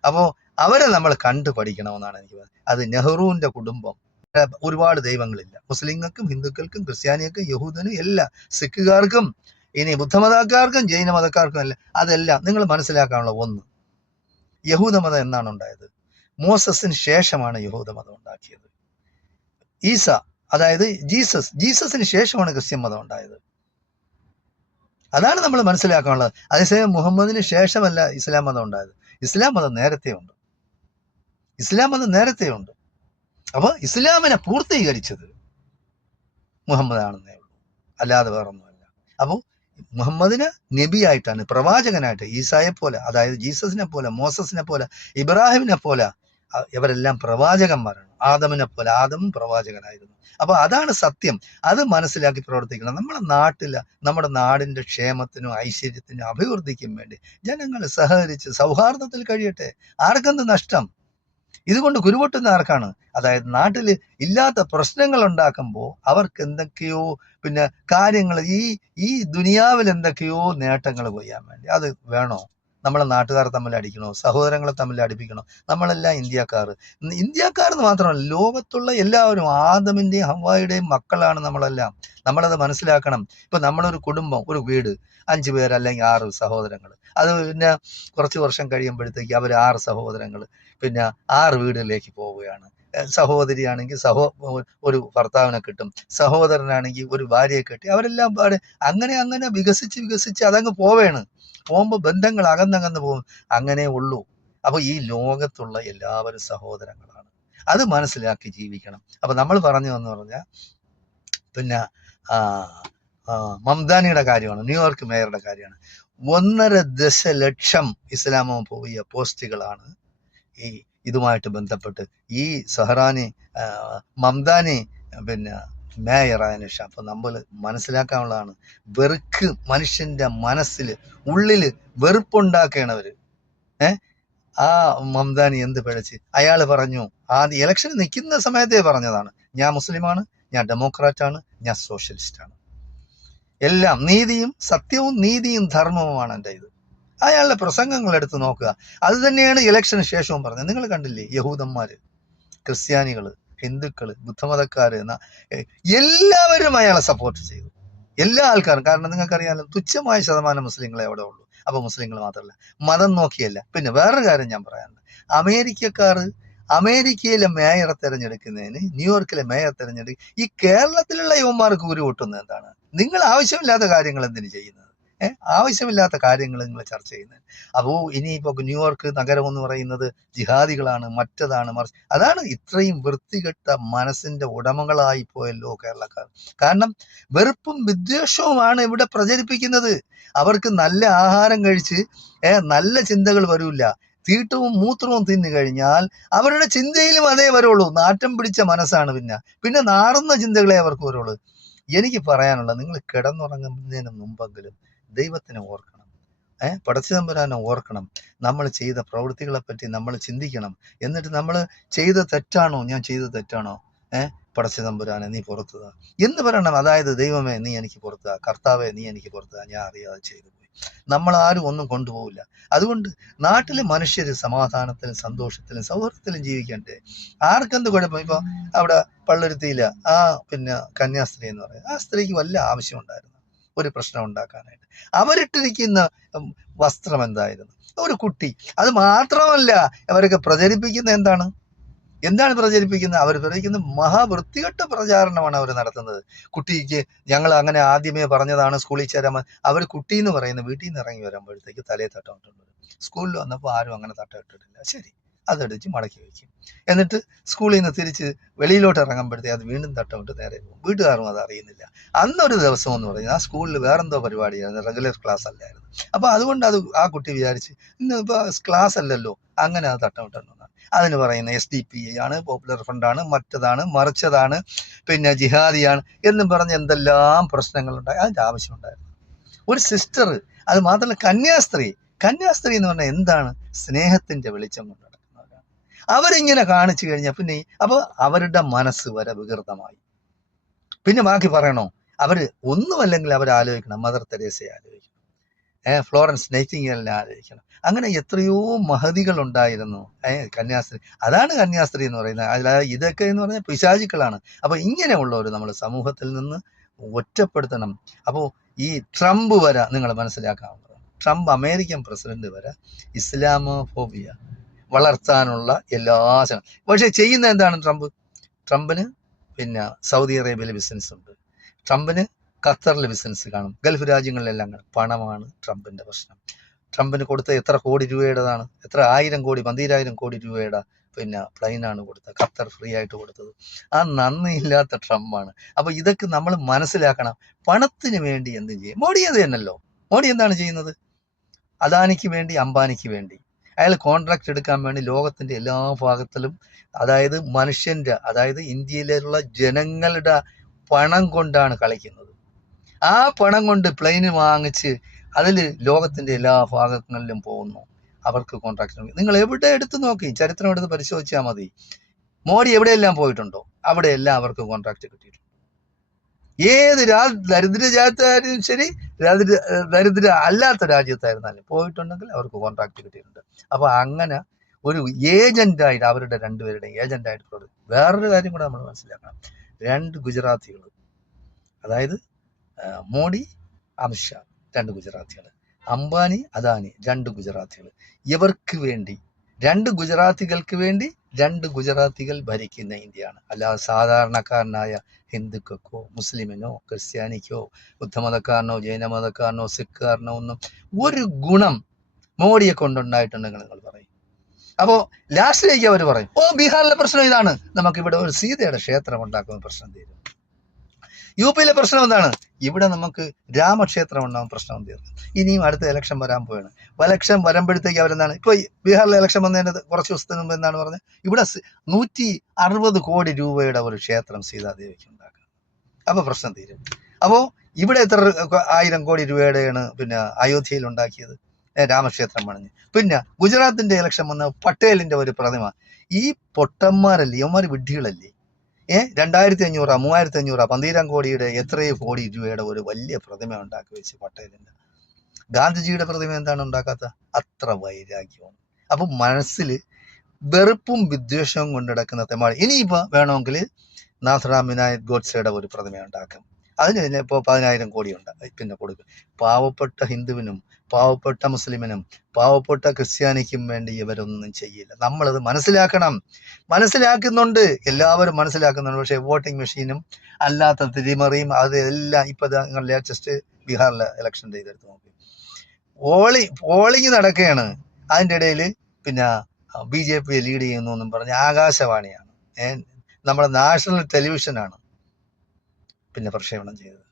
അപ്പോൾ അവരെ നമ്മൾ കണ്ടു പഠിക്കണമെന്നാണ് എനിക്ക് പറയുന്നത്. അത് നെഹ്റുവിൻ്റെ കുടുംബം, ഒരുപാട് ദൈവങ്ങളില്ല, മുസ്ലിങ്ങൾക്കും ഹിന്ദുക്കൾക്കും ക്രിസ്ത്യാനികൾക്കും യഹൂദനും എല്ലാം, സിഖുകാർക്കും ഇനി ബുദ്ധമതക്കാർക്കും ജൈനമതക്കാർക്കും അല്ല. അതെല്ലാം നിങ്ങൾ മനസ്സിലാക്കാനുള്ള ഒന്ന്, യഹൂദമതം എന്നാണ് ഉണ്ടായത്? മോസസിന് ശേഷമാണ് യഹൂദമതം ഉണ്ടാക്കിയത്. ഈസ, അതായത് ജീസസിന് ശേഷമാണ് ക്രിസ്ത്യൻ മതം ഉണ്ടായത്. അതാണ് നമ്മൾ മനസ്സിലാക്കാനുള്ളത്. അതേസമയം മുഹമ്മദിന് ശേഷമല്ല ഇസ്ലാം മതം ഉണ്ടായത്. ഇസ്ലാം മതം നേരത്തെ ഉണ്ട്. അപ്പോൾ ഇസ്ലാമിനെ പൂർത്തീകരിച്ചത് മുഹമ്മദാണെന്നേ ഉള്ളൂ, അല്ലാതെ വേറൊന്നുമല്ല. അപ്പോൾ മുഹമ്മദിന് നബിയായിട്ടാണ്, പ്രവാചകനായിട്ട്, ഈസായെ പോലെ, അതായത് ജീസസിനെ പോലെ, മോസസിനെ പോലെ, ഇബ്രാഹിമിനെ പോലെ ഇവരെല്ലാം പ്രവാചകന്മാരാണ്. ആദമും പ്രവാചകനായിരുന്നു. അപ്പോൾ അതാണ് സത്യം. അത് മനസ്സിലാക്കി പ്രവർത്തിക്കണം. നമ്മുടെ നാടിൻ്റെ ക്ഷേമത്തിനും ഐശ്വര്യത്തിനും അഭിവൃദ്ധിക്കും വേണ്ടി ജനങ്ങൾ സഹകരിച്ച് സൗഹാർദ്ദത്തിൽ കഴിയട്ടെ. ആർക്കെന്ത് നഷ്ടം? ഇതുകൊണ്ട് കുരുപൊട്ടുന്ന ആർക്കാണ്? അതായത് നാട്ടിൽ ഇല്ലാത്ത പ്രശ്നങ്ങൾ ഉണ്ടാക്കുമ്പോൾ അവർക്ക് എന്തൊക്കെയോ പിന്നെ കാര്യങ്ങൾ ഈ ദുനിയാവിൽ എന്തൊക്കെയോ നേട്ടങ്ങൾ കൊയ്യാൻ വേണ്ടി. അത് വേണോ? നമ്മളെ നാട്ടുകാർ തമ്മിൽ അടിക്കണോ, സഹോദരങ്ങളെ തമ്മിൽ അടുപ്പിക്കണോ? നമ്മളെല്ലാം ഇന്ത്യക്കാർ. ഇന്ത്യക്കാരെന്ന് മാത്രമല്ല, ലോകത്തുള്ള എല്ലാവരും ആദമിൻ്റെയും ഹവ്വായുടെയും മക്കളാണ് നമ്മളെല്ലാം. നമ്മളത് മനസ്സിലാക്കണം. ഇപ്പം നമ്മളൊരു കുടുംബം, ഒരു വീട്, 5 പേര് അല്ലെങ്കിൽ 6 സഹോദരങ്ങൾ. അത് പിന്നെ കുറച്ച് വർഷം കഴിയുമ്പോഴത്തേക്ക് അവർ 6 സഹോദരങ്ങൾ പിന്നെ 6 വീടുകളിലേക്ക് പോവുകയാണ്. സഹോദരിയാണെങ്കിൽ ഒരു ഭർത്താവിനെ കിട്ടും, സഹോദരനാണെങ്കിൽ ഒരു ഭാര്യയെ കിട്ടി, അവരെല്ലാം അങ്ങനെ അങ്ങനെ വികസിച്ച് അതങ്ങ് പോകുമ്പോൾ ബന്ധങ്ങൾ അകന്നകന്ന് പോകും. അങ്ങനെ ഉള്ളൂ. അപ്പൊ ഈ ലോകത്തുള്ള എല്ലാവരും സഹോദരങ്ങളാണ്. അത് മനസ്സിലാക്കി ജീവിക്കണം. അപ്പൊ നമ്മൾ പറഞ്ഞു എന്ന് പറഞ്ഞാൽ പിന്നെ മംദാനിയുടെ കാര്യമാണ്, ന്യൂയോർക്ക് മേയറുടെ കാര്യമാണ്. 1.5 ദശലക്ഷം ഇസ്ലാമോഫോബിയ പോസ്റ്റുകളാണ് ഈ ഇതുമായിട്ട് ബന്ധപ്പെട്ട് ഈ സഹറാനി മംദാനി പിന്നെ മേയറായതിനു ശേഷം. അപ്പൊ നമ്മൾ മനസ്സിലാക്കാനുള്ളതാണ്, മനുഷ്യന്റെ മനസ്സിൽ ഉള്ളിൽ വെറുപ്പുണ്ടാക്കണവര്. ആ മംദാനി എന്ത് പിഴച്ച്? അയാൾ പറഞ്ഞു, ആദ്യം ഇലക്ഷൻ നിൽക്കുന്ന സമയത്തേ പറഞ്ഞതാണ്, ഞാൻ മുസ്ലിമാണ്, ഞാൻ ഡെമോക്രാറ്റാണ്, ഞാൻ സോഷ്യലിസ്റ്റാണ്, എല്ലാം നീതിയും സത്യവും നീതിയും ധർമ്മവുമാണ് എൻ്റെ ഇത്. അയാളുടെ പ്രസംഗങ്ങൾ എടുത്ത് നോക്കുക. അത് തന്നെയാണ് ഇലക്ഷന് ശേഷവും പറഞ്ഞത്. നിങ്ങൾ കണ്ടില്ലേ, യഹൂദന്മാര്, ക്രിസ്ത്യാനികള്, ഹിന്ദുക്കള്, ബുദ്ധമതക്കാര് എല്ലാവരും അയാളെ സപ്പോർട്ട് ചെയ്തു, എല്ലാ ആൾക്കാരും. കാരണം നിങ്ങൾക്കറിയാമല്ലോ, തുച്ഛമായ ശതമാനം മുസ്ലിങ്ങളെ അവിടെ ഉള്ളൂ. അപ്പൊ മുസ്ലിങ്ങൾ മാത്രമല്ല, മതം നോക്കിയല്ല. പിന്നെ വേറൊരു കാര്യം ഞാൻ പറയാനുണ്ട്, അമേരിക്കയിലെ മേയറെ തെരഞ്ഞെടുക്കുന്നതിന്, ന്യൂയോർക്കിലെ മേയർ തെരഞ്ഞെടുക്കുക, ഈ കേരളത്തിലുള്ള യുവന്മാർക്ക് ഊരി പൊട്ടുന്നത് എന്താണ്? നിങ്ങൾ ആവശ്യമില്ലാത്ത കാര്യങ്ങൾ എന്തിനു ചെയ്യുന്നത്? ആവശ്യമില്ലാത്ത കാര്യങ്ങൾ നിങ്ങൾ ചർച്ച ചെയ്യുന്നത്. അപ്പോൾ ഇനിയിപ്പോ ന്യൂയോർക്ക് നഗരം എന്ന് പറയുന്നത് ജിഹാദികളാണ്, മറ്റതാണ്, മറിച്ച് അതാണ്. ഇത്രയും വൃത്തികെട്ട മനസ്സിന്റെ ഉടമകളായി പോയല്ലോ കേരളക്കാർ. കാരണം വെറുപ്പും വിദ്വേഷവുമാണ് ഇവിടെ പ്രചരിപ്പിക്കുന്നത്. അവർക്ക് നല്ല ആഹാരം കഴിച്ച് നല്ല ചിന്തകൾ വരില്ല. തീട്ടവും മൂത്രവും തിന്നു കഴിഞ്ഞാൽ അവരുടെ ചിന്തയിലും അതേ വരുള്ളൂ. നാറ്റം പിടിച്ച മനസ്സാണ്. പിന്നെ നാറുന്ന ചിന്തകളെ അവർക്ക് വരുള്ളൂ. എനിക്ക് പറയാനുള്ളത്, നിങ്ങൾ കിടന്നുറങ്ങുന്നതിന് മുമ്പെങ്കിലും ദൈവത്തിനെ ഓർക്കണം, പടച്ചതമ്പുരാനെ ഓർക്കണം. നമ്മൾ ചെയ്ത പ്രവൃത്തികളെ പറ്റി നമ്മൾ ചിന്തിക്കണം. എന്നിട്ട് നമ്മൾ ചെയ്ത തെറ്റാണോ, ഞാൻ ചെയ്ത തെറ്റാണോ, പടച്ചതമ്പുരാനെ നീ പുറത്തുക എന്ന് പറയണം. അതായത് ദൈവമേ നീ എനിക്ക് പുറത്തുക, കർത്താവെ നീ എനിക്ക് പുറത്തുക, ഞാൻ അറിയാതെ ചെയ്തു പോയി. നമ്മളാരും ഒന്നും കൊണ്ടുപോകില്ല. അതുകൊണ്ട് നാട്ടിലെ മനുഷ്യര് സമാധാനത്തിലും സന്തോഷത്തിലും സൗഹൃദത്തിലും ജീവിക്കണ്ടേ? ആർക്കെന്ത് കുഴപ്പം? ഇപ്പൊ അവിടെ പള്ളുരുത്തിയില്ല പിന്നെ കന്യാസ്ത്രീ എന്ന് പറയുന്നത്, ആ സ്ത്രീക്ക് വല്ല ആവശ്യം ഉണ്ടായിരുന്നു ഒരു പ്രശ്നം ഉണ്ടാക്കാനായിട്ട്? അവരിട്ടിരിക്കുന്ന വസ്ത്രം എന്തായിരുന്നു? ഒരു കുട്ടി. അത് മാത്രമല്ല, അവരൊക്കെ പ്രചരിപ്പിക്കുന്ന എന്താണ് പ്രചരിപ്പിക്കുന്നത്? അവർ പ്രചരിക്കുന്ന മഹാവൃത്തികെട്ട പ്രചാരണമാണ് അവർ നടത്തുന്നത്. കുട്ടിക്ക് ഞങ്ങൾ അങ്ങനെ ആദ്യമേ പറഞ്ഞതാണ് സ്കൂളിൽ ചേരാൻ. അവർ കുട്ടി എന്ന് പറയുന്ന വീട്ടിൽ നിന്ന് ഇറങ്ങി വരുമ്പോഴത്തേക്ക് തലയെ തട്ടമിട്ടുണ്ട് വരും. സ്കൂളിൽ വന്നപ്പോൾ ആരും അങ്ങനെ തട്ടമിട്ടിട്ടില്ല. ശരി, അതെടുത്ത് മടക്കി വയ്ക്കും. എന്നിട്ട് സ്കൂളിൽ നിന്ന് തിരിച്ച് വെളിയിലോട്ട് ഇറങ്ങുമ്പോഴത്തേക്ക് അത് വീണ്ടും തട്ടമിട്ട് നേരെ പോകും. വീട്ടുകാരും അത് അറിയുന്നില്ല. അന്നൊരു ദിവസം എന്ന് പറയുന്നത് ആ സ്കൂളിൽ വേറെന്തോ പരിപാടിയായിരുന്നു, റെഗുലർ ക്ലാസ് അല്ലായിരുന്നു. അപ്പൊ അതുകൊണ്ട് ആ കുട്ടി വിചാരിച്ച് ഇന്ന് ഇപ്പൊ ക്ലാസ് അല്ലല്ലോ, അങ്ങനെ അത് തട്ടമിട്ടെന്നാണ്. അതിന് പറയുന്ന SDPI ആണ്, പോപ്പുലർ ഫ്രണ്ടാണ്, മറ്റതാണ്, മറിച്ചതാണ്, പിന്നെ ജിഹാദിയാണ് എന്നും പറഞ്ഞ് എന്തെല്ലാം പ്രശ്നങ്ങളുണ്ടായി. അതിൻ്റെ ആവശ്യമുണ്ടായിരുന്നു. ഒരു സിസ്റ്റർ, അത് മാത്രമല്ല കന്യാസ്ത്രീ എന്ന് പറഞ്ഞാൽ എന്താണ്? സ്നേഹത്തിന്റെ വെളിച്ചം കൊണ്ട് നടക്കുന്നവരാണ്. അവരിങ്ങനെ കാണിച്ചു കഴിഞ്ഞാൽ പിന്നെ അപ്പൊ അവരുടെ മനസ്സ് വരെ വികൃതമായി. പിന്നെ ബാക്കി പറയണോ? അവര് ഒന്നുമല്ലെങ്കിൽ അവരാലോചിക്കണം, മദർ തെരേസയെ ആലോചിക്കണം, ഫ്ലോറൻസ് നൈറ്റിംഗേലിനെ ആലോചിക്കണം. അങ്ങനെ എത്രയോ മഹതികൾ ഉണ്ടായിരുന്നു കന്യാസ്ത്രീ. അതാണ് കന്യാസ്ത്രീ എന്ന് പറയുന്നത്. അല്ലാതെ ഇതൊക്കെ എന്ന് പറഞ്ഞാൽ പിശാചുക്കളാണ്. അപ്പൊ ഇങ്ങനെയുള്ളവർ നമ്മൾ സമൂഹത്തിൽ നിന്ന് ഒറ്റപ്പെടുത്തണം. അപ്പോൾ ഈ ട്രംപ് വരെ നിങ്ങൾ മനസ്സിലാക്കാവുന്നത്, ട്രംപ് അമേരിക്കൻ പ്രസിഡന്റ് വരെ ഇസ്ലാമോഫോബിയ വളർത്താനുള്ള എല്ലാ പക്ഷെ ചെയ്യുന്ന എന്താണ്? ട്രംപിന് പിന്നെ സൗദി അറേബ്യയിൽ ബിസിനസ് ഉണ്ട്, ട്രംപിന് ഖത്തറിൽ ബിസിനസ് കാണും, ഗൾഫ് രാജ്യങ്ങളിലെല്ലാം കാണും. പണമാണ് ട്രംപിന്റെ പ്രശ്നം. ട്രംപിന് കൊടുത്ത എത്ര കോടി രൂപയുടേതാണ്? എത്ര 1000 കോടി 12,000 കോടി രൂപയുടെ പിന്നെ പ്ലെയിനാണ് കൊടുത്തത്, ഖത്തർ ഫ്രീ ആയിട്ട് കൊടുത്തത്. ആ നന്ദിയില്ലാത്ത ട്രംപാണ്. അപ്പൊ ഇതൊക്കെ നമ്മൾ മനസ്സിലാക്കണം. പണത്തിന് വേണ്ടി എന്ത് ചെയ്യും? മോഡി അത് തന്നെയല്ലോ. മോഡി എന്താണ് ചെയ്യുന്നത്? അദാനിക്ക് വേണ്ടി, അംബാനിക്ക് വേണ്ടി അയാൾ കോൺട്രാക്ട് എടുക്കാൻ വേണ്ടി ലോകത്തിന്റെ എല്ലാ ഭാഗത്തിലും, അതായത് ഇന്ത്യയിലുള്ള ജനങ്ങളുടെ പണം കൊണ്ടാണ് കളിക്കുന്നത്. ആ പണം കൊണ്ട് പ്ലെയിന് വാങ്ങിച്ച് അതിൽ ലോകത്തിന്റെ എല്ലാ ഭാഗങ്ങളിലും പോകുന്നു. അവർക്ക് കോൺട്രാക്ട്. നിങ്ങൾ എവിടെ എടുത്ത് നോക്കി, ചരിത്രം എടുത്ത് പരിശോധിച്ചാൽ മതി. മോഡി എവിടെയെല്ലാം പോയിട്ടുണ്ടോ അവിടെയെല്ലാം അവർക്ക് കോൺട്രാക്ട് കിട്ടിയിട്ടുണ്ട്. ഏത് ദരിദ്ര രാജ്യത്തായാലും ശരി, ദരിദ്ര അല്ലാത്ത രാജ്യത്തായിരുന്നാലും പോയിട്ടുണ്ടെങ്കിൽ അവർക്ക് കോൺട്രാക്ട് കിട്ടിയിട്ടുണ്ട്. അപ്പോൾ അങ്ങനെ ഒരു ഏജന്റായിട്ട് അവരുടെ രണ്ടുപേരുടെയും ഏജന്റായിട്ട് പ്രവർത്തിക്കും. വേറൊരു കാര്യം കൂടെ നമ്മൾ മനസ്സിലാക്കണം. 2 ഗുജറാത്തികൾ, അതായത് മോഡി, അമിത്ഷാ 2 ഗുജറാത്തികൾ, അംബാനി, അദാനി 2 ഗുജറാത്തികൾ. ഇവർക്ക് വേണ്ടി 2 ഗുജറാത്തികൾക്ക് വേണ്ടി 2 ഗുജറാത്തികൾ ഭരിക്കുന്ന ഇന്ത്യയാണ്. അല്ലാതെ സാധാരണക്കാരനായ ഹിന്ദുക്കൾക്കോ മുസ്ലിമിനോ ക്രിസ്ത്യാനിക്കോ ബുദ്ധമതക്കാരനോ ജൈനമതക്കാരനോ സിഖുകാരനോ ഒന്നും ഒരു ഗുണം മോഡിയെ കൊണ്ടുണ്ടായിട്ടുണ്ടെങ്കിൽ നിങ്ങൾ പറയും. അപ്പോൾ ലാസ്റ്റിലേക്ക് അവർ പറയും, ബീഹാറിലെ പ്രശ്നം ഇതാണ്, നമുക്കിവിടെ ഒരു സീതയുടെ ക്ഷേത്രം ഉണ്ടാക്കുന്ന പ്രശ്നം തീരും. യു പിയിലെ പ്രശ്നം എന്താണ്, ഇവിടെ നമുക്ക് രാമക്ഷേത്രം ഉണ്ടാകും, പ്രശ്നം തീർന്നു. ഇനിയും അടുത്ത ഇലക്ഷൻ വരാൻ പോവാണ്. ഇലക്ഷൻ വരുമ്പോഴത്തേക്ക് അവരെന്താണ്, ഇപ്പോൾ ബീഹാറിലെ ഇലക്ഷൻ വന്നതിന് കുറച്ച് ദിവസത്തിന് മുമ്പ് എന്താണ് പറഞ്ഞത്, ഇവിടെ 160 കോടി രൂപയുടെ ഒരു ക്ഷേത്രം സീതാദേവിക്ക് ഉണ്ടാക്കുക. അപ്പോൾ പ്രശ്നം തീരും. അപ്പോൾ ഇവിടെ എത്ര 1000 കോടി രൂപയുടെയാണ് പിന്നെ അയോധ്യയിൽ ഉണ്ടാക്കിയത്, രാമക്ഷേത്രം പണിഞ്ഞ്. പിന്നെ ഗുജറാത്തിന്റെ ഇലക്ഷൻ വന്ന പട്ടേലിന്റെ ഒരു പ്രതിമ. ഈ പൊട്ടന്മാരല്ലേ, ഇവന്മാർ വിഡ്ഢികളല്ലേ, 2500 3500 12 കോടിയുടെ എത്രയോ കോടി രൂപയുടെ ഒരു വലിയ പ്രതിമ ഉണ്ടാക്കി വെച്ച് പട്ടേലിന്റെ. ഗാന്ധിജിയുടെ പ്രതിമ എന്താണ് ഉണ്ടാക്കാത്ത? അത്ര വൈരാഗ്യമാണ്. അപ്പൊ മനസ്സിൽ വെറുപ്പും വിദ്വേഷവും കൊണ്ടിടക്കുന്ന തെമ്മാടി. ഇനിയിപ്പോ വേണമെങ്കിൽ നാഥറാം വിനായക് ഗോഡ്സെയുടെ ഒരു പ്രതിമ ഉണ്ടാക്കും. അതിന് തന്നെ ഇപ്പോൾ 10,000 കോടി ഉണ്ട് പിന്നെ കൊടുക്കും. പാവപ്പെട്ട ഹിന്ദുവിനും പാവപ്പെട്ട മുസ്ലിമിനും പാവപ്പെട്ട ക്രിസ്ത്യാനിക്കും വേണ്ടി ഇവരൊന്നും ചെയ്യില്ല. നമ്മളത് മനസ്സിലാക്കുന്നുണ്ട്, എല്ലാവരും മനസ്സിലാക്കുന്നുണ്ട്. പക്ഷേ വോട്ടിംഗ് മെഷീനും അല്ലാത്ത തിരിമറിയും അതെല്ലാം ഇപ്പൊ ലേറ്റസ്റ്റ് ബീഹാറിലെ ഇലക്ഷൻ ചെയ്തെടുത്ത് നോക്കി. പോളിംഗ് നടക്കുകയാണ്, അതിൻ്റെ ഇടയിൽ പിന്നെ BJP ലീഡ് ചെയ്യുന്നു എന്നും പറഞ്ഞ് ആകാശവാണിയാണ്, നമ്മുടെ നാഷണൽ ടെലിവിഷനാണ് പിന്നെ പ്രക്ഷേപണം ചെയ്തത്.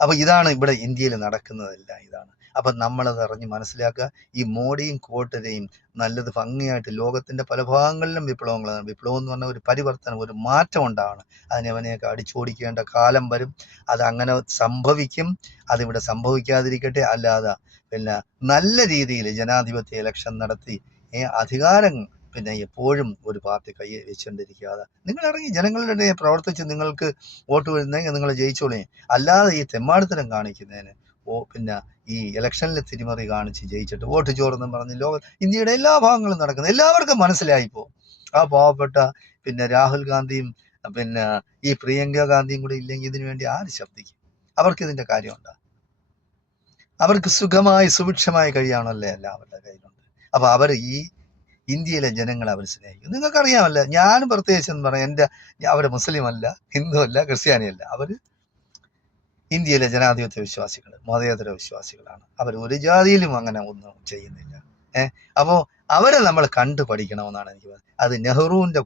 അപ്പൊ ഇതാണ് ഇവിടെ ഇന്ത്യയിൽ നടക്കുന്നതെല്ലാം ഇതാണ്. അപ്പൊ നമ്മളത് അറിഞ്ഞ് മനസ്സിലാക്കുക. ഈ മോഡിയും കോട്ടരെയും നല്ലത് ഭംഗിയായിട്ട് ലോകത്തിന്റെ പല ഭാഗങ്ങളിലും വിപ്ലവങ്ങളാണ്. വിപ്ലവം എന്ന് പറഞ്ഞാൽ ഒരു പരിവർത്തനം, ഒരു മാറ്റം ഉണ്ടാവണം. അതിനവനെയൊക്കെ അടിച്ചോടിക്കേണ്ട കാലം വരും. അത് അങ്ങനെ സംഭവിക്കും. അതിവിടെ സംഭവിക്കാതിരിക്കട്ടെ. അല്ലാതെ പിന്നെ നല്ല രീതിയിൽ ജനാധിപത്യ ഇലക്ഷൻ നടത്തി അധികാരം പിന്നെ എപ്പോഴും ഒരു പാർട്ടി കൈ വെച്ചുകൊണ്ടിരിക്കാതെ നിങ്ങൾ ഇറങ്ങി ജനങ്ങളുടെ പ്രവർത്തിച്ച് നിങ്ങൾക്ക് വോട്ട് വരുന്നെങ്കിൽ നിങ്ങൾ ജയിച്ചോളേ. അല്ലാതെ ഈ തെമ്മാടിത്തരം കാണിക്കുന്നതിന് പിന്നെ ഈ ഇലക്ഷനിലെ തിരിമറി കാണിച്ച് ജയിച്ചിട്ട് വോട്ട് ചോർന്നും പറഞ്ഞ് ഇന്ത്യയുടെ എല്ലാ ഭാഗങ്ങളും നടക്കുന്നത് എല്ലാവർക്കും മനസ്സിലായിപ്പോ. ആ പാവപ്പെട്ട പിന്നെ രാഹുൽ ഗാന്ധിയും പിന്നെ ഈ പ്രിയങ്ക ഗാന്ധിയും കൂടെ ഇല്ലെങ്കിൽ ഇതിനു വേണ്ടി ആര് ശബ്ദിക്കും? അവർക്ക് ഇതിന്റെ കാര്യമുണ്ടോ? അവർക്ക് സുഖമായി സുഭിക്ഷമായി കഴിയാണല്ലേ എല്ലാവരുടെ കയ്യിലുണ്ട്. അപ്പൊ അവർ ഈ ഇന്ത്യയിലെ ജനങ്ങളെ അവർ സ്നേഹിക്കും. നിങ്ങൾക്കറിയാമല്ല, ഞാനും പ്രത്യേകിച്ച് എന്ന് പറയാം, അവർ മുസ്ലിം അല്ല, ഹിന്ദു അല്ല, ക്രിസ്ത്യാനിയല്ല. അവർ ഇന്ത്യയിലെ ജനാധിപത്യ വിശ്വാസികൾ, മതേതര വിശ്വാസികളാണ്. അവർ ഒരു ജാതിയിലും അങ്ങനെ ഒന്നും ചെയ്യുന്നില്ല. അപ്പോൾ അവരെ നമ്മൾ കണ്ടു പഠിക്കണമെന്നാണ് എനിക്ക് പറയുന്നത്. അത് നെഹ്റുവിന്റെ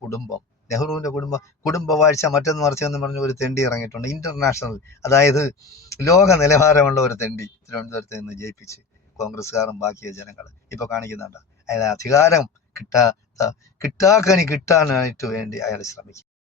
കുടുംബ വാഴ്ച മറ്റൊന്ന് മറിച്ചെന്ന് പറഞ്ഞ് ഒരു തെണ്ടി ഇറങ്ങിയിട്ടുണ്ട്, ഇന്റർനാഷണൽ, അതായത് ലോക നിലവാരമുള്ള ഒരു തെണ്ടി തിരുവനന്തപുരത്ത് നിന്ന് ജയിപ്പിച്ച് കോൺഗ്രസ്സുകാരും ബാക്കിയ ജനങ്ങൾ ഇപ്പൊ കാണിക്കുന്നുണ്ട്. അയാൾ അധികാരം കിട്ടാക്കനി കിട്ടാനായിട്ട് വേണ്ടി അയാൾ ശ്രമിക്കും.